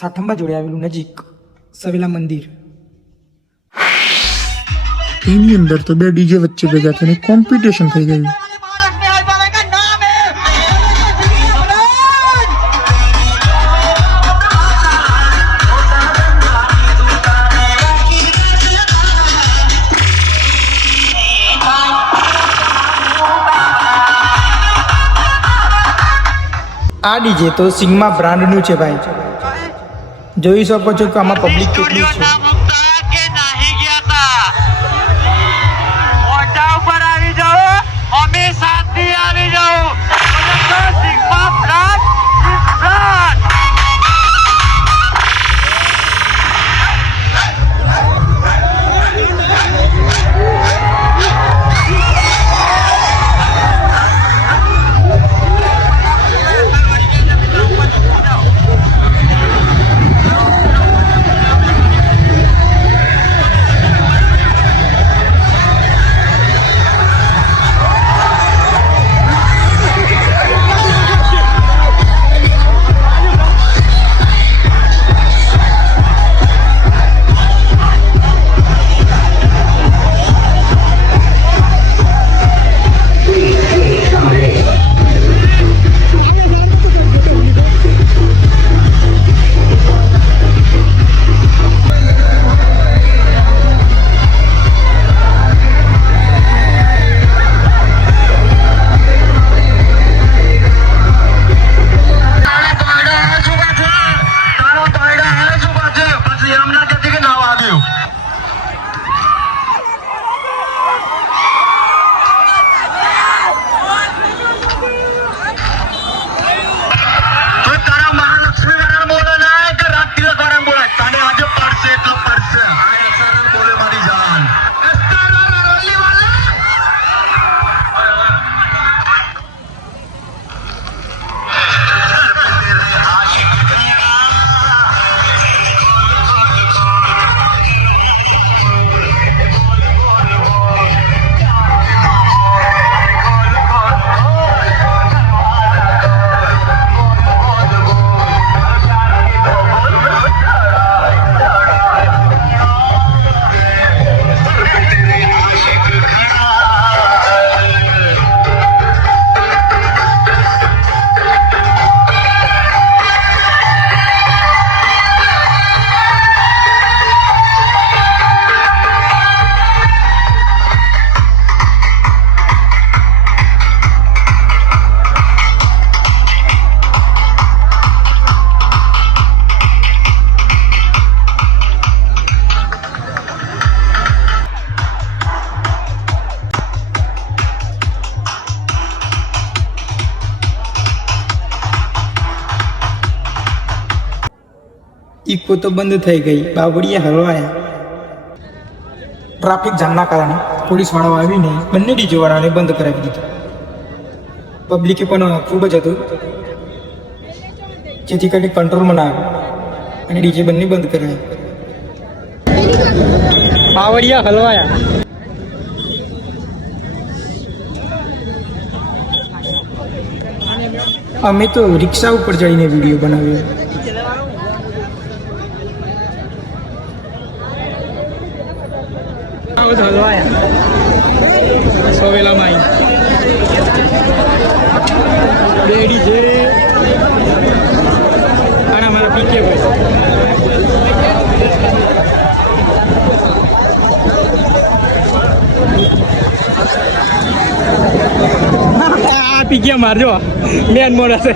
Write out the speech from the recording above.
સાઠંબા જોડે આવેલું નજીક સવેલા મંદિર. એની અંદર તો બે ડીજે વચ્ચે ભેગા થઈને કોમ્પિટિશન થઈ ગયું. આ ડીજે તો સિંગમા બ્રાન્ડનું છે ભાઈ. જોઈ શકો છો કે આમાં પબ્લિક કેટલી છે. ઇકો તો બંધ થઈ ગઈ. બાવળીએ હલવાયા ટ્રાફિક જામના કારણે પોલીસવાળાઓ આવીને બંને ડીજેવાળાને બંધ કરાવી દીધું. પબ્લિકે પણ ખૂબ જ હતું. જેથી કરીને કંટ્રોલમાં ના અને ડીજે બંને બંધ કરાયા. બાવળિયા હલવાયા અમે તો રિક્ષા ઉપર જઈને વીડિયો બનાવ્યો. વેલામાં આવી ડેડી છે અને મારા પીકે આ પીકે મારજો મેન મોડ હશે